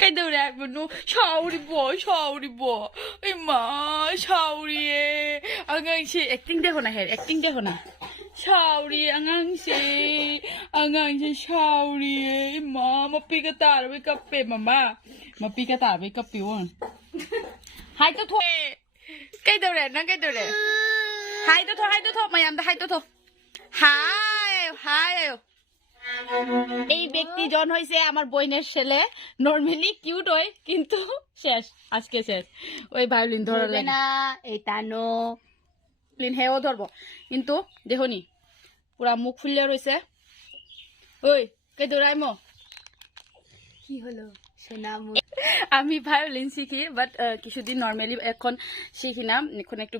Kaidoreagbano, shauri bo. Ma, shauri. Angang si acting de hona head, acting de hona. Shauri, angang si shauri. Ma, mapigatar wake up pe mama. Mapigatar wake up yon. Hai to thoi. Kaidore, na kaidore. Hai to tho, mayam da hai to tho. Hi. এই ব্যক্তিজন হইছে আমার বোনের ছেলে normally cute হয় কিন্তু শেষ আজকে শেষ ওই ভায়োলিন ধরে লাগে না এটা নো ক্লিন হেও ধরবো কিন্তু দেখনি পুরা মুখ ফুললে রইছে ওই কে দৌড়াইমো কি হলো সোনা আমি ভায়োলিন শিখি বাট কিছুদিন নরমালি এখন শিখি না এখন একটু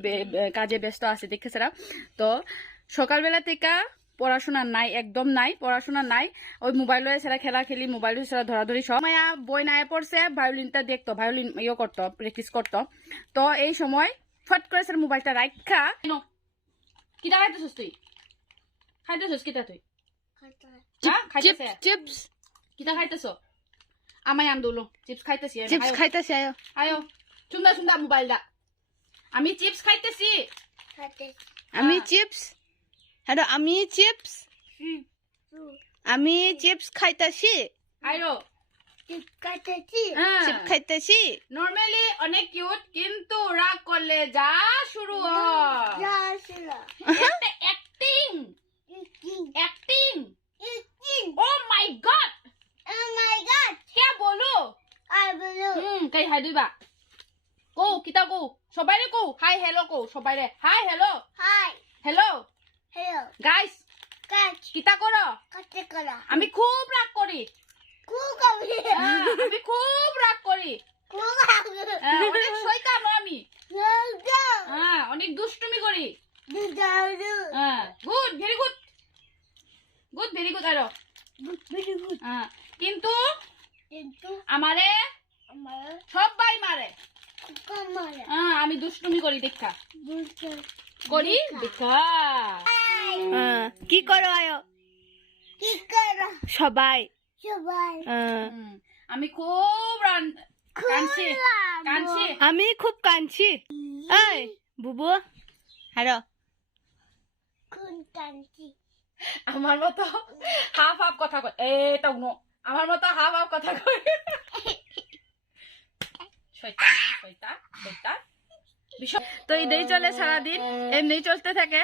কাজে ব্যস্ত আছি দেখতেছরা তো সকালবেলা থেকে পড়াশোনা নাই একদম নাই পড়াশোনা নাই ওই মোবাইল ছাড়া খেলা খেলি মোবাইল ছাড়া ধরাধরি সব মায়া বই নাই পড়ছে ভায়োলিনটা দেখতো ভায়োলিন ইয়ে করতো প্র্যাকটিস করতো তো এই সময় ফট করে স্যার মোবাইলটা রাখা কিটা খাইতেছিস তুই খাইতেছিস কিটা তুই চিপস কিটা খাইতেছ আমায় আন্দোলন চিপস খাইতেছি আয়ো সুন্দর মোবাইলটা আমি চিপস খাইতেছি আমি চিপস হ্যালো আমি চিপস খাইতাছি আয়ো চিপ খাইতাছি নরমালি অনেক কিউট কিন্তু রাগ করলে যা শুরু হয় অ্যাক্টিং ও মাই গড কে বলো কাই হাই দুইবা কো কিতা কো সবাইরে কো হাই হ্যালো কো সবাইরে হাই হ্যালো গাইস কিতা করো আমি খুব রাগ করি অনেক শয়তান আমি অনেক দুষ্টুমি করি গুড ভেরি গুড আরো কিন্তু আমারে সবাই মারে আমি দুষ্টুমি করি দেখা কি করো আয়ো সবাই আমি খুব কাঁদছি আমি খুব কাঁদছি এই বুবু হ্যালো আমার মতো হাফ কথা কয় এটাও নো আমার মতো হাফ কথা কয় তো এটাই চলে সারাদিন এমনি চলতে থাকে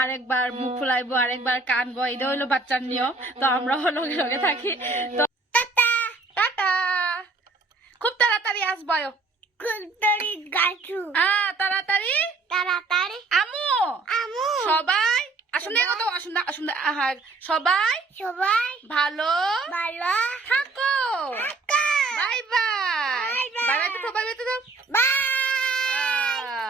আরেকবার মুখ ফুলাইবো আরেকবার কানবো এটা হইলো বাচ্চার নিয়ম তো আমরা লগে থাকি তো টাটা খুব তাড়াতাড়ি আসবো তাড়াতাড়ি আমু সবাই আসুন সবাই ভালো থাকো